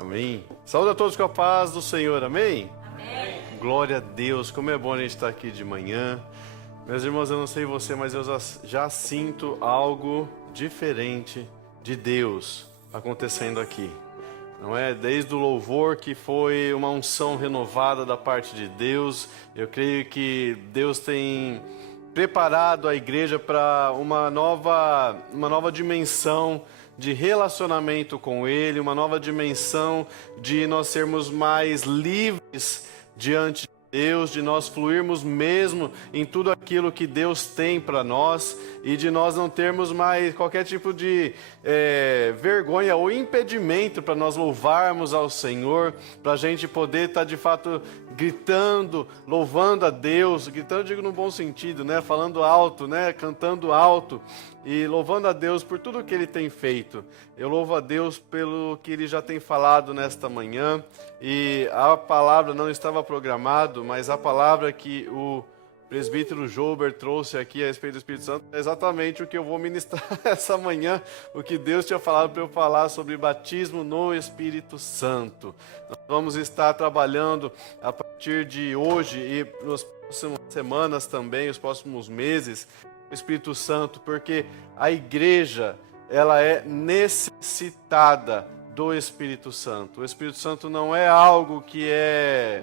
Amém. Saúde a todos com a paz do Senhor, amém? Amém. Glória a Deus, como é bom a gente estar aqui de manhã. Meus irmãos, eu não sei você, mas eu já sinto algo diferente de Deus acontecendo aqui. Não é? Desde o louvor, que foi uma unção renovada da parte de Deus, eu creio que Deus tem preparado a igreja para uma nova dimensão de relacionamento com Ele, uma nova dimensão de nós sermos mais livres diante de Deus, de nós fluirmos mesmo em tudo aquilo que Deus tem para nós e de nós não termos mais qualquer tipo de vergonha ou impedimento para nós louvarmos ao Senhor, para a gente poder estar de fato gritando, louvando a Deus, gritando, digo no bom sentido, né? Falando alto, né? Cantando alto e louvando a Deus por tudo que Ele tem feito. Eu louvo a Deus pelo que Ele já tem falado nesta manhã, e a palavra não estava programado, mas a palavra que o presbítero Jober trouxe aqui a respeito do Espírito Santo é exatamente o que eu vou ministrar essa manhã, o que Deus tinha falado para eu falar sobre batismo no Espírito Santo. Nós vamos estar trabalhando a partir de hoje e nas próximas semanas também, os próximos meses, o Espírito Santo, porque a igreja, ela é necessitada do Espírito Santo. O Espírito Santo não é algo que é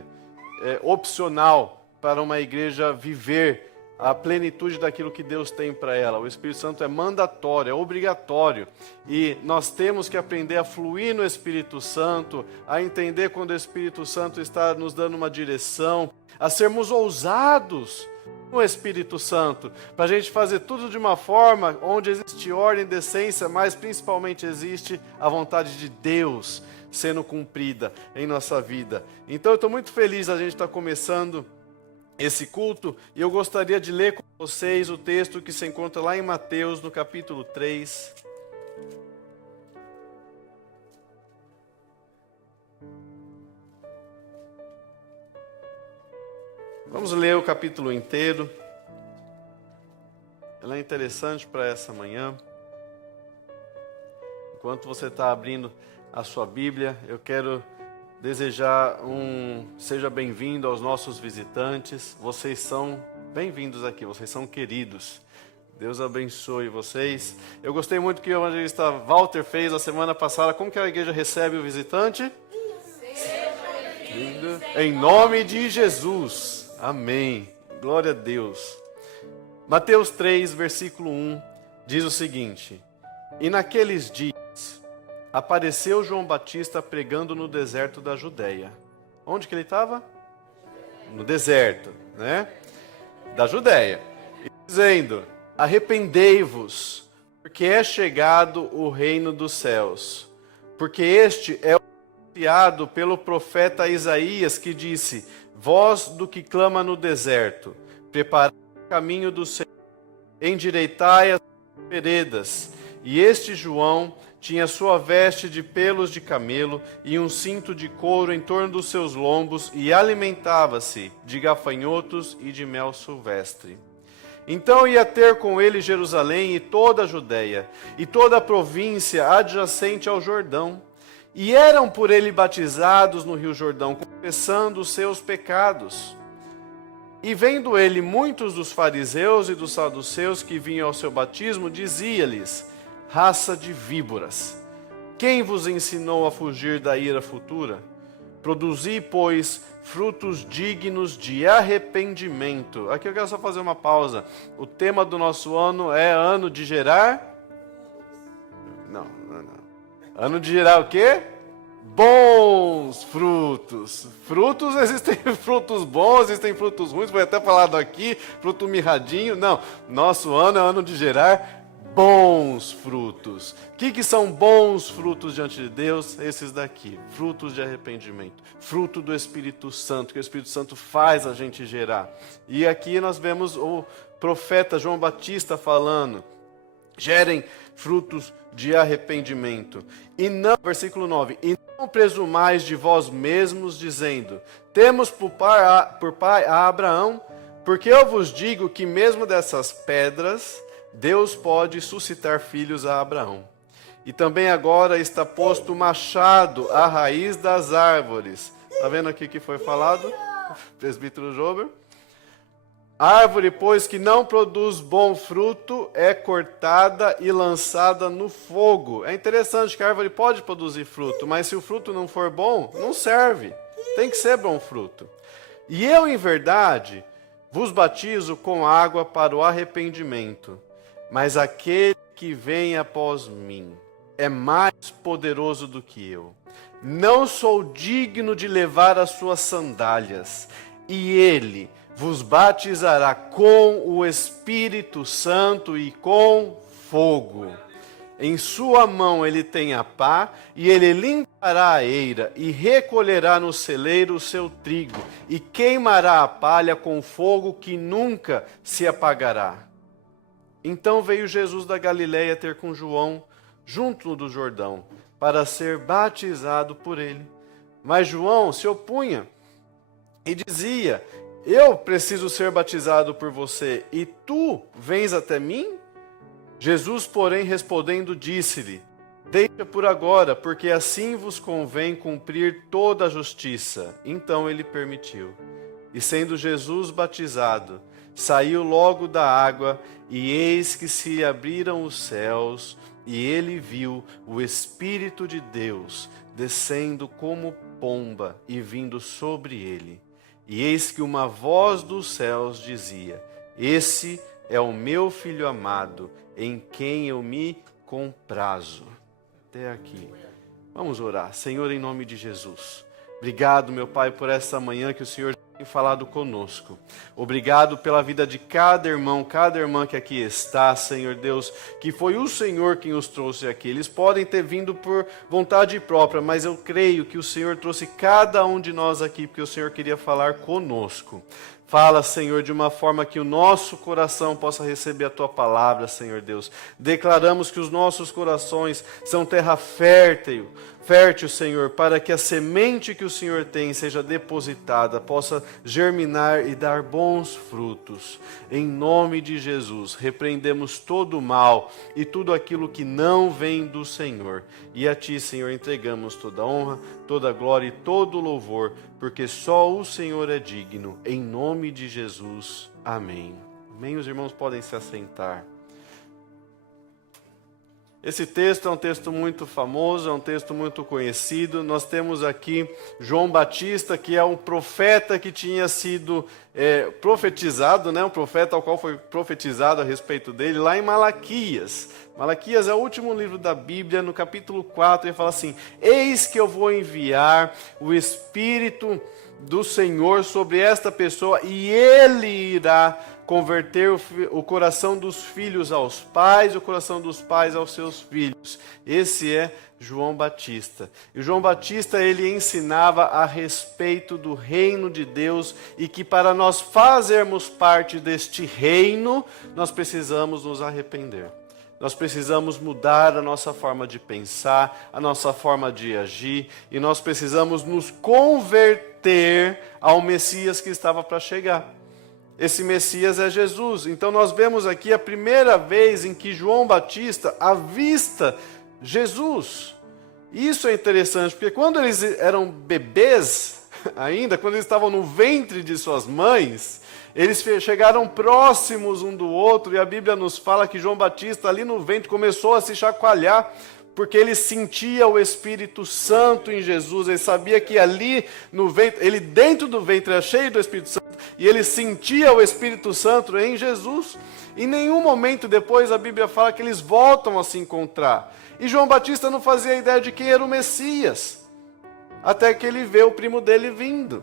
opcional para uma igreja viver a plenitude daquilo que Deus tem para ela. O Espírito Santo é mandatório, é obrigatório. E nós temos que aprender a fluir no Espírito Santo, a entender quando o Espírito Santo está nos dando uma direção, a sermos ousados no Espírito Santo, para a gente fazer tudo de uma forma onde existe ordem e decência, mas principalmente existe a vontade de Deus sendo cumprida em nossa vida. Então eu estou muito feliz a gente estar começando esse culto, e eu gostaria de ler com vocês o texto que se encontra lá em Mateus, no capítulo 3. Vamos ler o capítulo inteiro. Ela é interessante para essa manhã. Enquanto você está abrindo a sua Bíblia, eu quero desejar seja bem-vindo aos nossos visitantes. Vocês são bem-vindos aqui, vocês são queridos. Deus abençoe vocês. Eu gostei muito que o evangelista Walter fez a semana passada. Como que a igreja recebe o visitante? Seja bem-vindo. Em nome de Jesus. Amém. Glória a Deus. Mateus 3, versículo 1, diz o seguinte: E naqueles dias apareceu João Batista pregando no deserto da Judéia. Onde que ele estava? No deserto, né? Da Judéia. E dizendo: Arrependei-vos, porque é chegado o reino dos céus. Porque este é o anunciado pelo profeta Isaías, que disse: Voz do que clama no deserto, preparai o caminho do Senhor, endireitai as veredas. E este João tinha sua veste de pelos de camelo e um cinto de couro em torno dos seus lombos, e alimentava-se de gafanhotos e de mel silvestre. Então ia ter com ele Jerusalém e toda a Judéia, e toda a província adjacente ao Jordão. E eram por ele batizados no rio Jordão, confessando os seus pecados. E vendo ele muitos dos fariseus e dos saduceus que vinham ao seu batismo, dizia-lhes: Raça de víboras, quem vos ensinou a fugir da ira futura? Produzi, pois, frutos dignos de arrependimento. Aqui eu quero só fazer uma pausa. O tema do nosso ano é ano de gerar... Não. Ano de gerar o quê? Bons frutos. Frutos, existem frutos bons, existem frutos ruins, foi até falado aqui, fruto mirradinho. Não, nosso ano é ano de gerar bons frutos. O que são bons frutos diante de Deus? Esses daqui, frutos de arrependimento, fruto do Espírito Santo, que o Espírito Santo faz a gente gerar. E aqui nós vemos o profeta João Batista falando: gerem frutos de arrependimento. E não, versículo 9, e não presumais de vós mesmos, dizendo: temos por pai a Abraão, porque eu vos digo que mesmo dessas pedras Deus pode suscitar filhos a Abraão. E também agora está posto o machado à raiz das árvores. Está vendo aqui que foi falado? Presbítero Jober. Árvore, pois, que não produz bom fruto, é cortada e lançada no fogo. É interessante que a árvore pode produzir fruto, mas se o fruto não for bom, não serve. Tem que ser bom fruto. E eu, em verdade, vos batizo com água para o arrependimento. Mas aquele que vem após mim é mais poderoso do que eu. Não sou digno de levar as suas sandálias. E ele vos batizará com o Espírito Santo e com fogo. Em sua mão ele tem a pá, e ele limpará a eira, e recolherá no celeiro o seu trigo, e queimará a palha com fogo que nunca se apagará. Então veio Jesus da Galileia ter com João, junto do Jordão, para ser batizado por ele. Mas João se opunha e dizia: eu preciso ser batizado por você, e tu vens até mim? Jesus, porém, respondendo, disse-lhe: deixa por agora, porque assim vos convém cumprir toda a justiça. Então ele permitiu. E sendo Jesus batizado, saiu logo da água, e eis que se abriram os céus, e ele viu o Espírito de Deus descendo como pomba e vindo sobre ele. E eis que uma voz dos céus dizia: esse é o meu Filho amado, em quem eu me comprazo. Até aqui. Vamos orar. Senhor, em nome de Jesus. Obrigado, meu Pai, por essa manhã que o Senhor tem falado conosco. Obrigado pela vida de cada irmão, cada irmã que aqui está, Senhor Deus, que foi o Senhor quem os trouxe aqui. Eles podem ter vindo por vontade própria, mas eu creio que o Senhor trouxe cada um de nós aqui, porque o Senhor queria falar conosco. Fala, Senhor, de uma forma que o nosso coração possa receber a Tua palavra, Senhor Deus. Declaramos que os nossos corações são terra fértil, Senhor, para que a semente que o Senhor tem seja depositada, possa germinar e dar bons frutos. Em nome de Jesus, repreendemos todo o mal e tudo aquilo que não vem do Senhor. E a Ti, Senhor, entregamos toda a honra, toda a glória e todo o louvor, porque só o Senhor é digno. Em nome de Jesus. Amém. Amém. Os irmãos podem se assentar. Esse texto é um texto muito famoso, é um texto muito conhecido. Nós temos aqui João Batista, que é um profeta que tinha sido profetizado, né? Um profeta ao qual foi profetizado a respeito dele, lá em Malaquias. Malaquias é o último livro da Bíblia, no capítulo 4, ele fala assim: eis que eu vou enviar o Espírito do Senhor sobre esta pessoa, e ele irá converter o coração dos filhos aos pais e o coração dos pais aos seus filhos. Esse é João Batista. E João Batista, ele ensinava a respeito do reino de Deus e que para nós fazermos parte deste reino, nós precisamos nos arrepender. Nós precisamos mudar a nossa forma de pensar, a nossa forma de agir, e nós precisamos nos converter ao Messias que estava para chegar. Esse Messias é Jesus. Então nós vemos aqui a primeira vez em que João Batista avista Jesus. Isso é interessante, porque quando eles eram bebês ainda, quando eles estavam no ventre de suas mães, eles chegaram próximos um do outro, e a Bíblia nos fala que João Batista ali no ventre começou a se chacoalhar, porque ele sentia o Espírito Santo em Jesus. Ele sabia que ali no ventre, ele dentro do ventre era cheio do Espírito Santo, e ele sentia o Espírito Santo em Jesus. Em nenhum momento depois a Bíblia fala que eles voltam a se encontrar. E João Batista não fazia ideia de quem era o Messias, até que ele vê o primo dele vindo.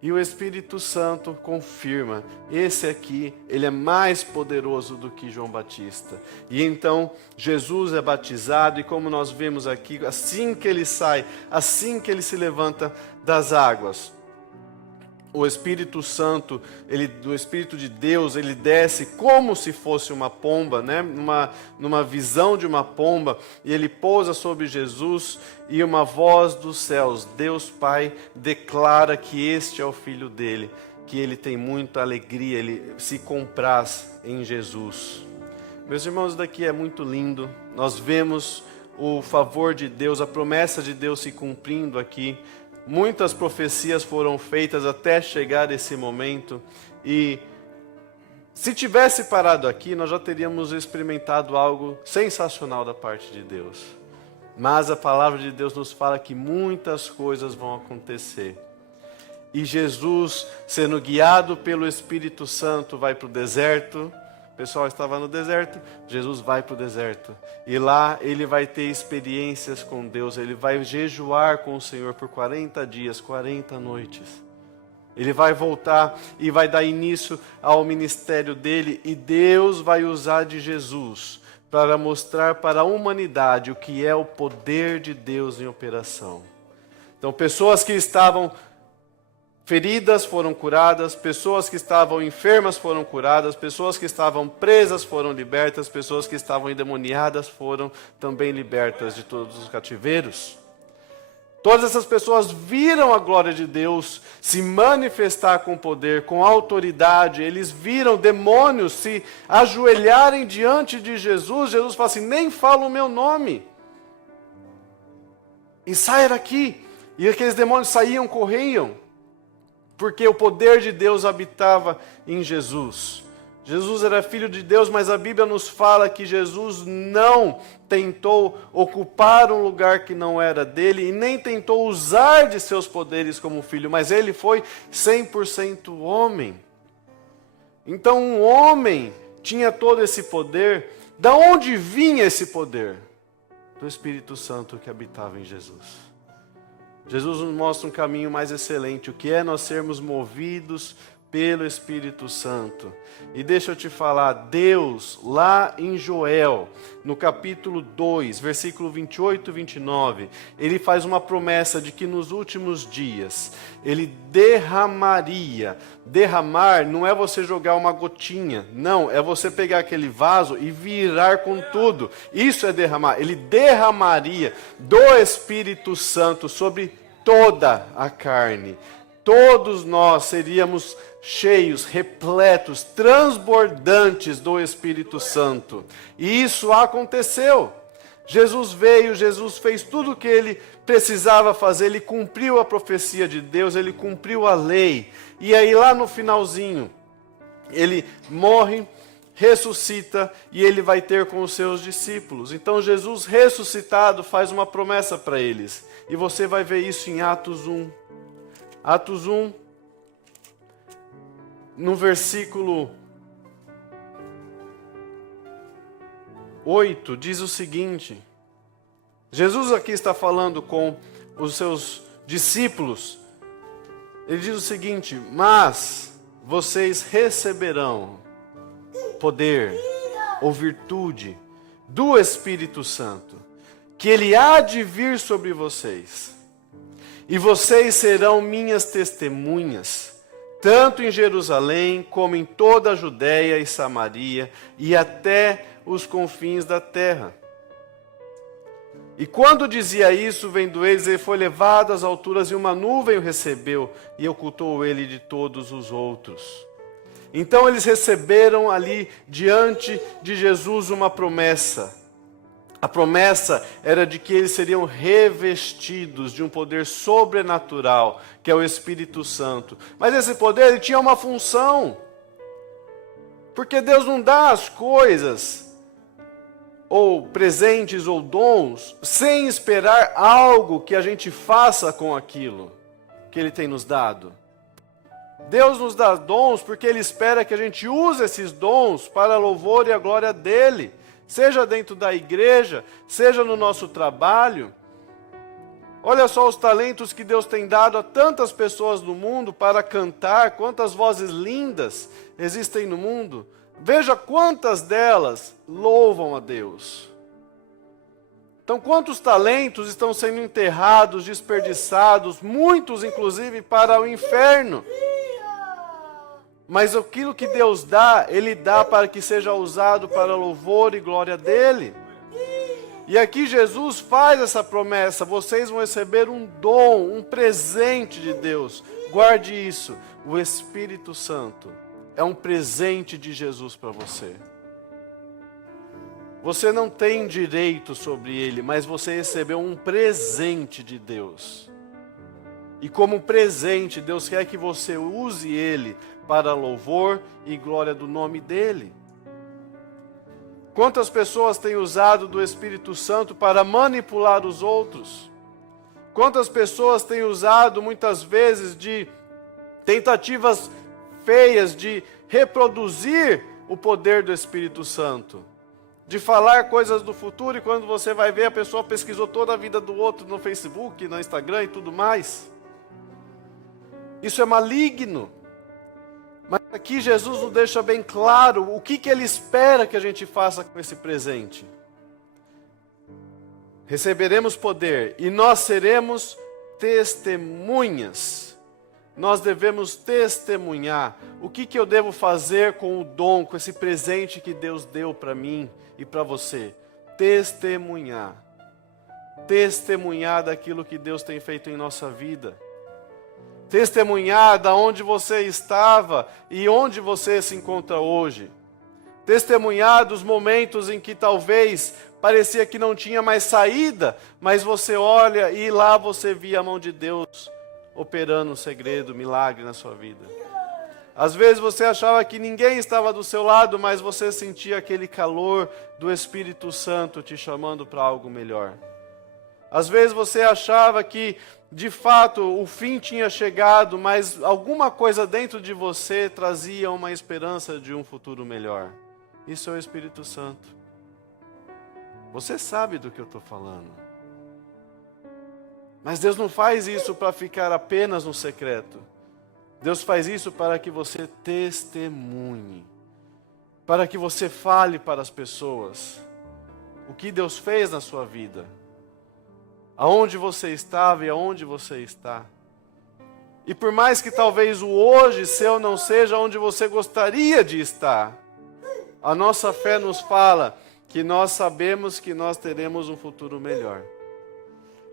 E o Espírito Santo confirma: esse aqui, ele é mais poderoso do que João Batista. E então Jesus é batizado, e como nós vemos aqui, assim que ele sai, assim que ele se levanta das águas, o Espírito Santo, do Espírito de Deus, ele desce como se fosse uma pomba, né? numa visão de uma pomba, e ele pousa sobre Jesus, e uma voz dos céus, Deus Pai, declara que este é o Filho dele, que ele tem muita alegria, ele se compraz em Jesus. Meus irmãos, isso daqui é muito lindo. Nós vemos o favor de Deus, a promessa de Deus se cumprindo aqui. Muitas profecias foram feitas até chegar esse momento. E se tivesse parado aqui, nós já teríamos experimentado algo sensacional da parte de Deus. Mas a palavra de Deus nos fala que muitas coisas vão acontecer. E Jesus, sendo guiado pelo Espírito Santo, vai para o deserto. O pessoal estava no deserto, Jesus vai para o deserto. E lá ele vai ter experiências com Deus. Ele vai jejuar com o Senhor por 40 dias, 40 noites. Ele vai voltar e vai dar início ao ministério dele. E Deus vai usar de Jesus para mostrar para a humanidade o que é o poder de Deus em operação. Então, pessoas que estavam feridas foram curadas, pessoas que estavam enfermas foram curadas, pessoas que estavam presas foram libertas, pessoas que estavam endemoniadas foram também libertas de todos os cativeiros. Todas essas pessoas viram a glória de Deus se manifestar com poder, com autoridade. Eles viram demônios se ajoelharem diante de Jesus. Jesus fala assim, nem fala o meu nome. E saia daqui. E aqueles demônios saíam, corriam. Porque o poder de Deus habitava em Jesus. Jesus era filho de Deus, mas a Bíblia nos fala que Jesus não tentou ocupar um lugar que não era dele e nem tentou usar de seus poderes como filho, mas ele foi 100% homem. Então um homem tinha todo esse poder. Da onde vinha esse poder? Do Espírito Santo que habitava em Jesus. Jesus nos mostra um caminho mais excelente, o que é nós sermos movidos pelo Espírito Santo. E deixa eu te falar, Deus, lá em Joel, no capítulo 2, versículo 28 e 29, Ele faz uma promessa de que nos últimos dias, Ele derramaria. Derramar não é você jogar uma gotinha, não, é você pegar aquele vaso e virar com tudo. Isso é derramar. Ele derramaria do Espírito Santo sobre toda a carne. Todos nós seríamos cheios, repletos, transbordantes do Espírito Santo. E isso aconteceu. Jesus veio, Jesus fez tudo o que ele precisava fazer, ele cumpriu a profecia de Deus, ele cumpriu a lei. E aí lá no finalzinho, ele morre, ressuscita e ele vai ter com os seus discípulos. Então Jesus ressuscitado faz uma promessa para eles. E você vai ver isso em Atos 1. Atos 1, no versículo 8, diz o seguinte. Jesus aqui está falando com os seus discípulos. Ele diz o seguinte, mas vocês receberão poder ou virtude do Espírito Santo, que Ele há de vir sobre vocês. E vocês serão minhas testemunhas, tanto em Jerusalém, como em toda a Judéia e Samaria, e até os confins da terra. E quando dizia isso, vendo eles, ele foi levado às alturas, e uma nuvem o recebeu, e ocultou ele de todos os outros. Então eles receberam ali, diante de Jesus, uma promessa. A promessa era de que eles seriam revestidos de um poder sobrenatural, que é o Espírito Santo. Mas esse poder ele tinha uma função. Porque Deus não dá as coisas, ou presentes ou dons, sem esperar algo que a gente faça com aquilo que Ele tem nos dado. Deus nos dá dons porque Ele espera que a gente use esses dons para a louvor e a glória dEle. Seja dentro da igreja, seja no nosso trabalho. Olha só os talentos que Deus tem dado a tantas pessoas no mundo para cantar, quantas vozes lindas existem no mundo. Veja quantas delas louvam a Deus. Então, quantos talentos estão sendo enterrados, desperdiçados, muitos inclusive para o inferno. Mas aquilo que Deus dá, Ele dá para que seja usado para louvor e glória dEle. E aqui Jesus faz essa promessa, vocês vão receber um dom, um presente de Deus. Guarde isso, o Espírito Santo é um presente de Jesus para você. Você não tem direito sobre ele, mas você recebeu um presente de Deus. E como presente, Deus quer que você use ele para louvor e glória do nome dele. Quantas pessoas têm usado do Espírito Santo para manipular os outros? Quantas pessoas têm usado muitas vezes de tentativas feias de reproduzir o poder do Espírito Santo? De falar coisas do futuro e quando você vai ver, a pessoa pesquisou toda a vida do outro no Facebook, no Instagram e tudo mais. Isso é maligno. Mas aqui Jesus nos deixa bem claro o que Ele espera que a gente faça com esse presente. Receberemos poder e nós seremos testemunhas. Nós devemos testemunhar. O que eu devo fazer com o dom, com esse presente que Deus deu para mim e para você? Testemunhar. Testemunhar daquilo que Deus tem feito em nossa vida. Testemunhar da onde você estava e onde você se encontra hoje. Testemunhar dos momentos em que talvez parecia que não tinha mais saída, mas você olha e lá você via a mão de Deus operando um segredo, milagre na sua vida. Às vezes você achava que ninguém estava do seu lado, mas você sentia aquele calor do Espírito Santo te chamando para algo melhor. Às vezes você achava que, de fato, o fim tinha chegado, mas alguma coisa dentro de você trazia uma esperança de um futuro melhor. Isso é o Espírito Santo. Você sabe do que eu estou falando. Mas Deus não faz isso para ficar apenas no secreto. Deus faz isso para que você testemunhe. Para que você fale para as pessoas o que Deus fez na sua vida. Aonde você estava e aonde você está. E por mais que talvez o hoje seu não seja onde você gostaria de estar, a nossa fé nos fala que nós sabemos que nós teremos um futuro melhor.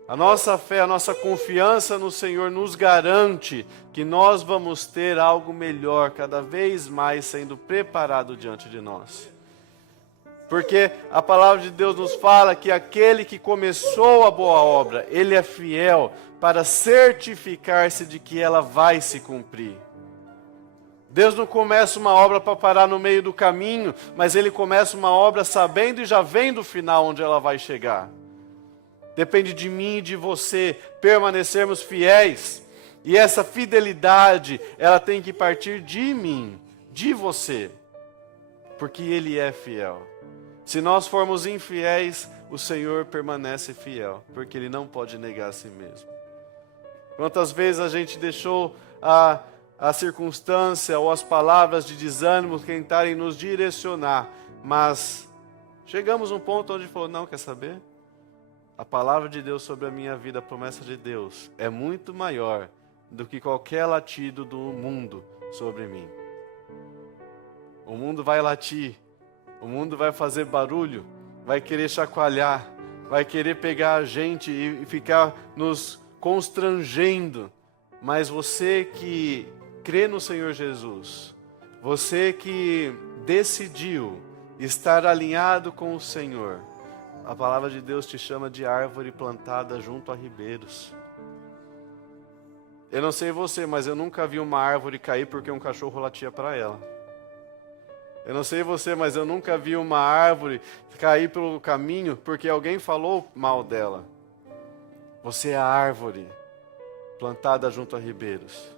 A nossa fé, a nossa confiança no Senhor nos garante que nós vamos ter algo melhor, cada vez mais sendo preparado diante de nós. Porque a palavra de Deus nos fala que aquele que começou a boa obra, ele é fiel para certificar-se de que ela vai se cumprir. Deus não começa uma obra para parar no meio do caminho, mas Ele começa uma obra sabendo e já vendo o final onde ela vai chegar. Depende de mim e de você permanecermos fiéis. E essa fidelidade, ela tem que partir de mim, de você. Porque Ele é fiel. Se nós formos infiéis, o Senhor permanece fiel, porque Ele não pode negar a si mesmo. Quantas vezes a gente deixou a circunstância ou as palavras de desânimo tentarem nos direcionar, mas chegamos a um ponto onde falou, não, quer saber? A palavra de Deus sobre a minha vida, a promessa de Deus, é muito maior do que qualquer latido do mundo sobre mim. O mundo vai latir, o mundo vai fazer barulho, vai querer chacoalhar, vai querer pegar a gente e ficar nos constrangendo. Mas você que crê no Senhor Jesus, você que decidiu estar alinhado com o Senhor, a palavra de Deus te chama de árvore plantada junto a ribeiros. Eu não sei você, mas eu nunca vi uma árvore cair porque um cachorro latia para ela. Eu não sei você, mas eu nunca vi uma árvore cair pelo caminho porque alguém falou mal dela. Você é a árvore plantada junto a ribeiros.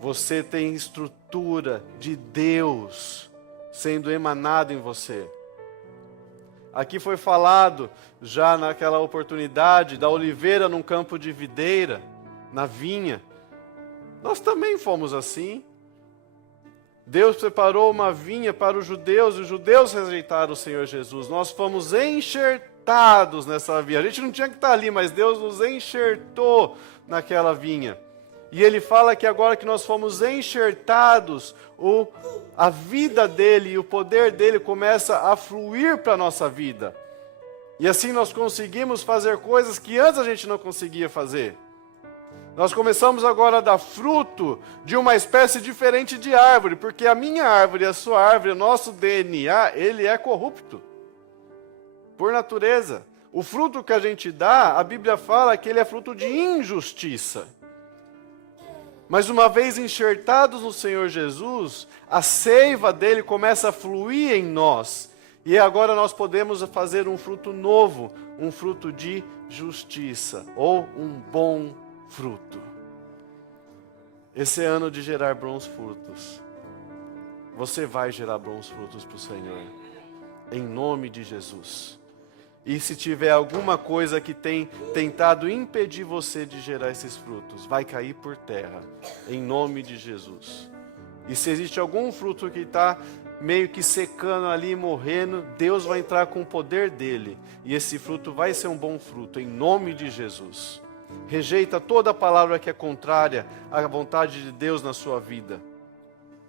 Você tem estrutura de Deus sendo emanada em você. Aqui foi falado, já naquela oportunidade, da oliveira num campo de videira, na vinha. Nós também fomos assim. Deus preparou uma vinha para os judeus rejeitaram o Senhor Jesus. Nós fomos enxertados nessa vinha. A gente não tinha que estar ali, mas Deus nos enxertou naquela vinha. E Ele fala que agora que nós fomos enxertados, a vida dEle e o poder dEle começa a fluir para a nossa vida. E assim nós conseguimos fazer coisas que antes a gente não conseguia fazer. Nós começamos agora a dar fruto de uma espécie diferente de árvore, porque a minha árvore, a sua árvore, o nosso DNA, ele é corrupto. por natureza. O fruto que a gente dá, a Bíblia fala que ele é fruto de injustiça. Mas uma vez enxertados no Senhor Jesus, a seiva dele começa a fluir em nós. E agora nós podemos fazer um fruto novo, um fruto de justiça, ou um bom fruto. Esse é ano de gerar bons frutos. Você vai gerar bons frutos para o Senhor, em nome de Jesus. E se tiver alguma coisa que tem tentado impedir você de gerar esses frutos, vai cair por terra, em nome de Jesus. E se existe algum fruto que está meio que secando ali, morrendo, Deus vai entrar com o poder dele. E esse fruto vai ser um bom fruto, em nome de Jesus. Rejeita toda palavra que é contrária à vontade de Deus na sua vida.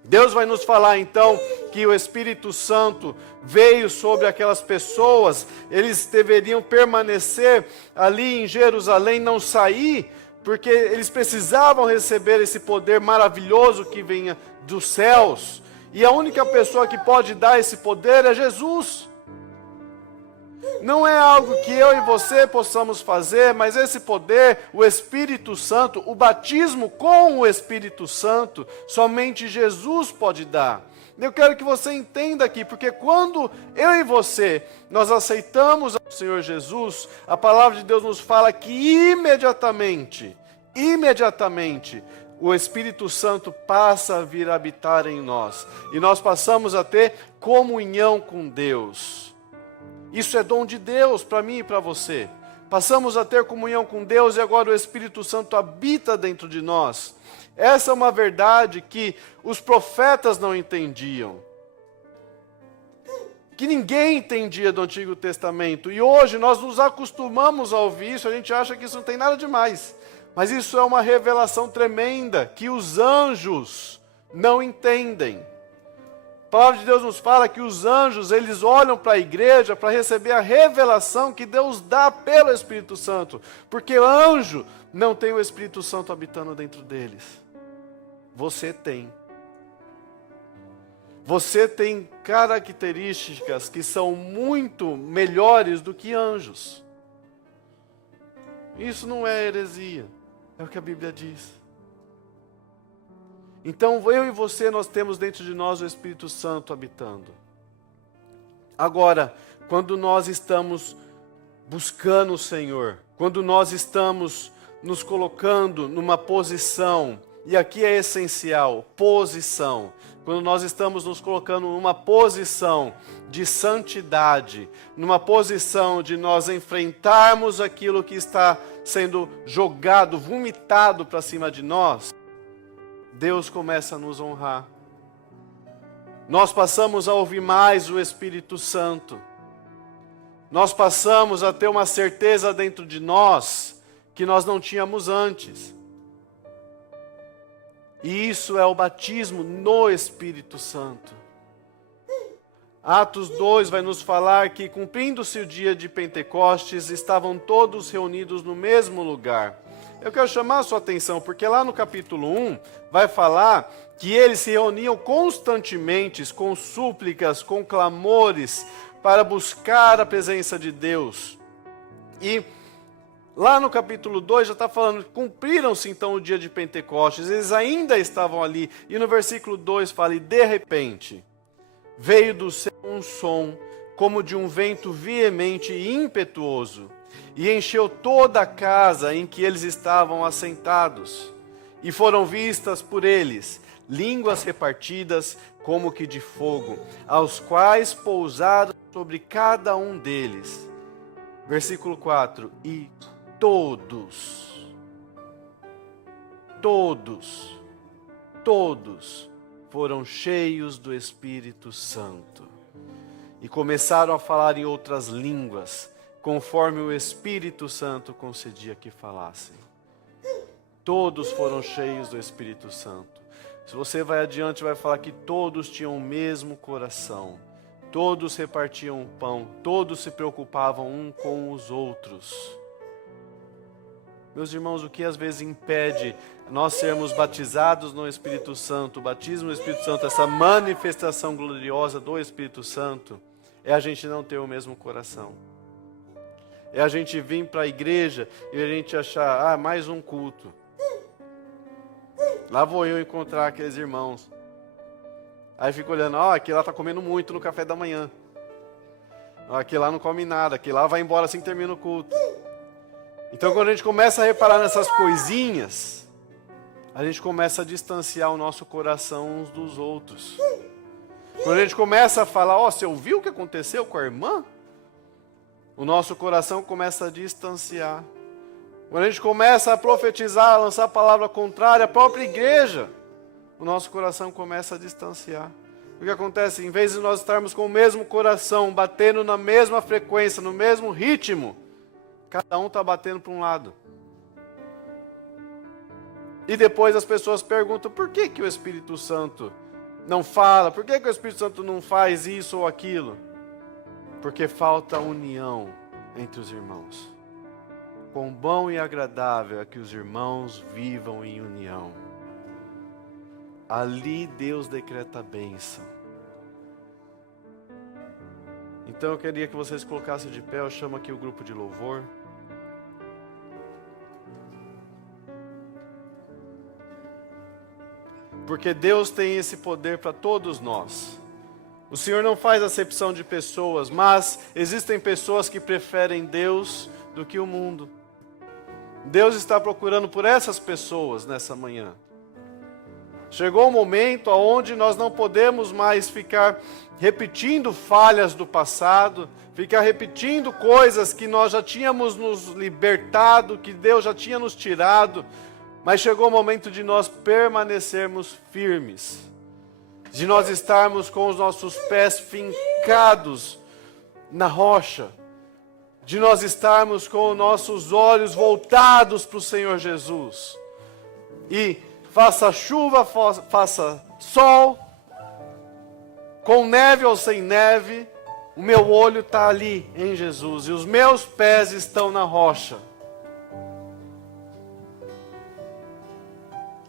Deus vai nos falar então que o Espírito Santo veio sobre aquelas pessoas, eles deveriam permanecer ali em Jerusalém, não sair, porque eles precisavam receber esse poder maravilhoso que vinha dos céus. E a única pessoa que pode dar esse poder é Jesus. Não é algo que eu e você possamos fazer, mas esse poder, o Espírito Santo, o batismo com o Espírito Santo, somente Jesus pode dar. Eu quero que você entenda aqui, porque quando eu e você, nós aceitamos o Senhor Jesus, a palavra de Deus nos fala que imediatamente, o Espírito Santo passa a vir habitar em nós. E nós passamos a ter comunhão com Deus. Isso é dom de Deus para mim e para você. Passamos a ter comunhão com Deus e agora o Espírito Santo habita dentro de nós. Essa é uma verdade que os profetas não entendiam. Que ninguém entendia do Antigo Testamento. E hoje nós nos acostumamos a ouvir isso, a gente acha que isso não tem nada demais. Mas isso é uma revelação tremenda que os anjos não entendem. A palavra de Deus nos fala que os anjos, eles olham para a igreja para receber a revelação que Deus dá pelo Espírito Santo. Porque anjo não tem o Espírito Santo habitando dentro deles. Você tem. Você tem características que são muito melhores do que anjos. Isso não é heresia, é o que a Bíblia diz. Então eu e você, nós temos dentro de nós o Espírito Santo habitando. Agora, quando nós estamos buscando o Senhor, quando nós estamos nos colocando numa posição, e aqui é essencial, posição. Quando nós estamos nos colocando numa posição de santidade, numa posição de nós enfrentarmos aquilo que está sendo jogado, vomitado para cima de nós, Deus começa a nos honrar. Nós passamos a ouvir mais o Espírito Santo. Nós passamos a ter uma certeza dentro de nós que nós não tínhamos antes. E isso é o batismo no Espírito Santo. Atos 2 vai nos falar que, cumprindo-se o dia de Pentecostes, estavam todos reunidos no mesmo lugar. Eu quero chamar a sua atenção, porque lá no capítulo 1 vai falar que eles se reuniam constantemente com súplicas, com clamores, para buscar a presença de Deus. E lá no capítulo 2 já está falando que cumpriram-se então o dia de Pentecostes, eles ainda estavam ali. E no versículo 2 fala, e de repente veio do céu um som, como de um vento veemente e impetuoso, e encheu toda a casa em que eles estavam assentados. E foram vistas por eles línguas repartidas como que de fogo, aos quais pousaram sobre cada um deles. Versículo 4. E todos foram cheios do Espírito Santo e começaram a falar em outras línguas, conforme o Espírito Santo concedia que falassem. Todos foram cheios do Espírito Santo. Se você vai adiante, vai falar que todos tinham o mesmo coração, todos repartiam o pão, todos se preocupavam um com os outros. Meus irmãos, o que às vezes impede nós sermos batizados no Espírito Santo, o batismo no Espírito Santo, essa manifestação gloriosa do Espírito Santo, é a gente não ter o mesmo coração. é a gente vir para a igreja e a gente achar, mais um culto. Lá vou eu encontrar aqueles irmãos. Aí fico olhando, aquele lá está comendo muito no café da manhã. Aquele lá não come nada, aquele lá vai embora assim que termina o culto. Então quando a gente começa a reparar nessas coisinhas, a gente começa a distanciar o nosso coração uns dos outros. Quando a gente começa a falar, você ouviu o que aconteceu com a irmã? O nosso coração começa a distanciar. Quando a gente começa a profetizar, a lançar a palavra contrária à própria igreja, o nosso coração começa a distanciar. O que acontece? Em vez de nós estarmos com o mesmo coração, batendo na mesma frequência, no mesmo ritmo, cada um está batendo para um lado. E depois as pessoas perguntam, por que o Espírito Santo não fala? Por que o Espírito Santo não faz isso ou aquilo? Porque falta união entre os irmãos. Quão bom e agradável é que os irmãos vivam em união. Ali Deus decreta a bênção. Então eu queria que vocês colocassem de pé, eu chamo aqui o grupo de louvor. Porque Deus tem esse poder para todos nós. O Senhor não faz acepção de pessoas, mas existem pessoas que preferem Deus do que o mundo. Deus está procurando por essas pessoas nessa manhã. Chegou um momento onde nós não podemos mais ficar repetindo falhas do passado, ficar repetindo coisas que nós já tínhamos nos libertado, que Deus já tinha nos tirado, mas chegou o momento de nós permanecermos firmes, de nós estarmos com os nossos pés fincados na rocha, de nós estarmos com os nossos olhos voltados para o Senhor Jesus. E faça chuva, faça sol, com neve ou sem neve, o meu olho está ali em Jesus e os meus pés estão na rocha.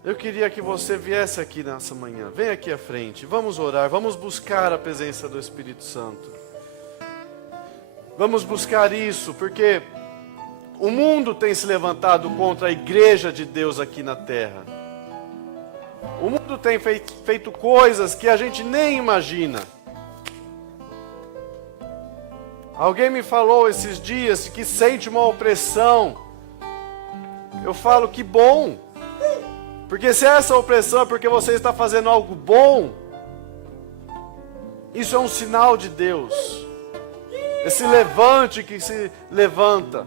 Eu queria que você viesse aqui nessa manhã, vem aqui à frente, vamos orar, vamos buscar a presença do Espírito Santo. Vamos buscar isso, porque o mundo tem se levantado contra a igreja de Deus aqui na terra. O mundo tem feito coisas que a gente nem imagina. Alguém me falou esses dias que sente uma opressão. Eu falo, que bom. Porque se essa opressão é porque você está fazendo algo bom, isso é um sinal de Deus. Esse levante que se levanta.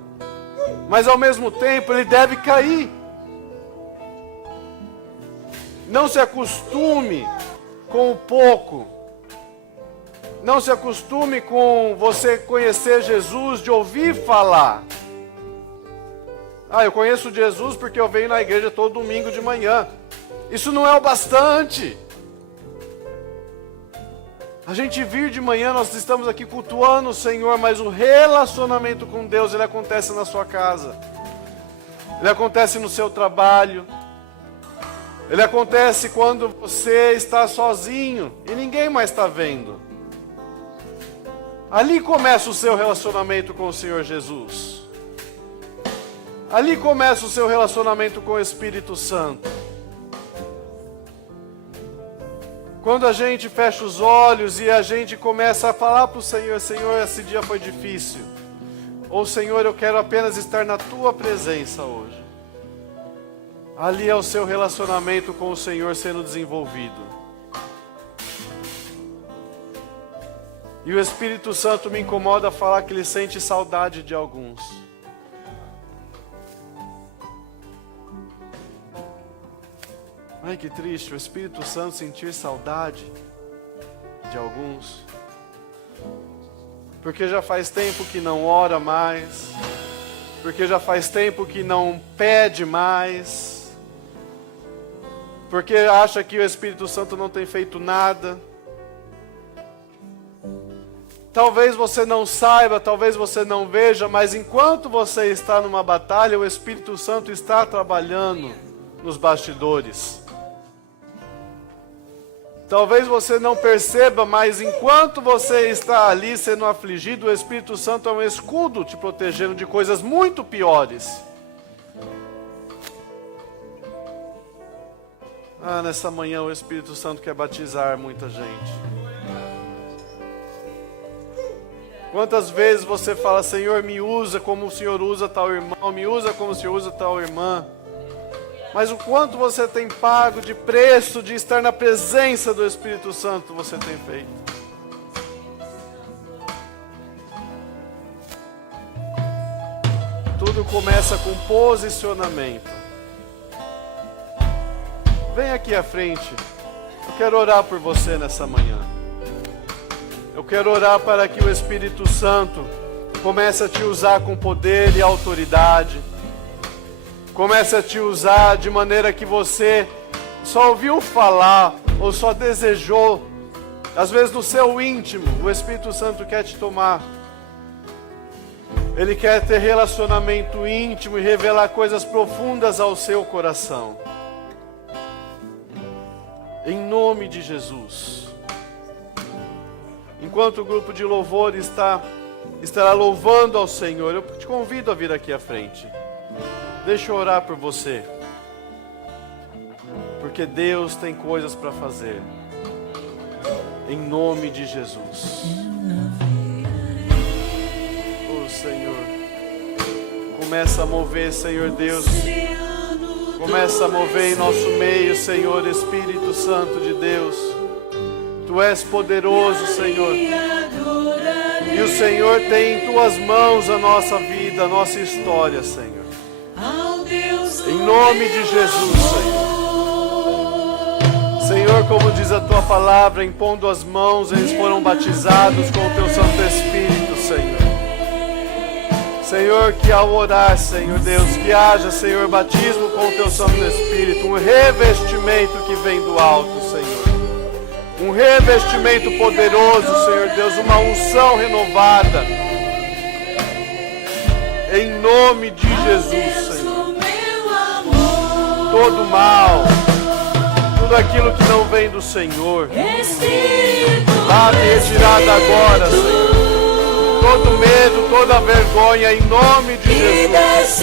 Mas ao mesmo tempo ele deve cair. Não se acostume com o pouco. Não se acostume com você conhecer Jesus de ouvir falar. Eu conheço Jesus porque eu venho na igreja todo domingo de manhã. Isso não é o bastante. A gente vir de manhã, nós estamos aqui cultuando o Senhor, mas o relacionamento com Deus, ele acontece na sua casa. Ele acontece no seu trabalho. Ele acontece quando você está sozinho e ninguém mais está vendo. Ali começa o seu relacionamento com o Senhor Jesus. Ali começa o seu relacionamento com o Espírito Santo. Quando a gente fecha os olhos e a gente começa a falar para o Senhor, Senhor, esse dia foi difícil. Ou Senhor, eu quero apenas estar na Tua presença hoje. Ali é o seu relacionamento com o Senhor sendo desenvolvido. E o Espírito Santo me incomoda a falar que ele sente saudade de alguns. Ai, que triste, o Espírito Santo sentir saudade de alguns. Porque já faz tempo que não ora mais. Porque já faz tempo que não pede mais. Porque acha que o Espírito Santo não tem feito nada. Talvez você não saiba, talvez você não veja, mas enquanto você está numa batalha, o Espírito Santo está trabalhando nos bastidores. Talvez você não perceba, mas enquanto você está ali sendo afligido, o Espírito Santo é um escudo te protegendo de coisas muito piores. Nessa manhã o Espírito Santo quer batizar muita gente. Quantas vezes você fala, Senhor, me usa como o Senhor usa tal irmão, me usa como o Senhor usa tal irmã. Mas o quanto você tem pago de preço de estar na presença do Espírito Santo você tem feito. Tudo começa com posicionamento. Vem aqui à frente. Eu quero orar por você nessa manhã. Eu quero orar para que o Espírito Santo comece a te usar com poder e autoridade. Comece a te usar de maneira que você só ouviu falar ou só desejou. Às vezes no seu íntimo, o Espírito Santo quer te tomar. Ele quer ter relacionamento íntimo e revelar coisas profundas ao seu coração. Em nome de Jesus. Enquanto o grupo de louvor estará louvando ao Senhor, eu te convido a vir aqui à frente. Deixa eu orar por você. Porque Deus tem coisas para fazer. Em nome de Jesus. Oh Senhor. Começa a mover, Senhor Deus. Começa a mover em nosso meio, Senhor Espírito Santo de Deus. Tu és poderoso, Senhor. E o Senhor tem em tuas mãos a nossa vida, a nossa história, Senhor. Em nome de Jesus, Senhor. Senhor, como diz a tua palavra, impondo as mãos, eles foram batizados com o teu Santo Espírito, Senhor. Senhor, que ao orar, Senhor Deus, que haja, Senhor, batismo com o teu Santo Espírito, um revestimento que vem do alto, Senhor. Um revestimento poderoso, Senhor Deus, uma unção renovada. Em nome de Jesus, Senhor. Todo mal, tudo aquilo que não vem do Senhor, vá retirado agora, Senhor. Todo medo, toda vergonha, em nome de Jesus.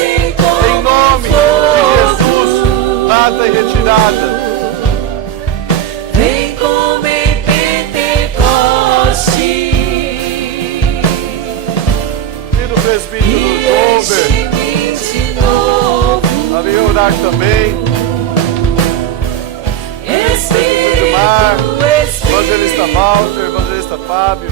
Em nome de Jesus, nada retirada. Vem como em Pentecoste. E no presbítero Dover, vai orar também. Espírito de Mar, evangelista Walter, evangelista Fábio.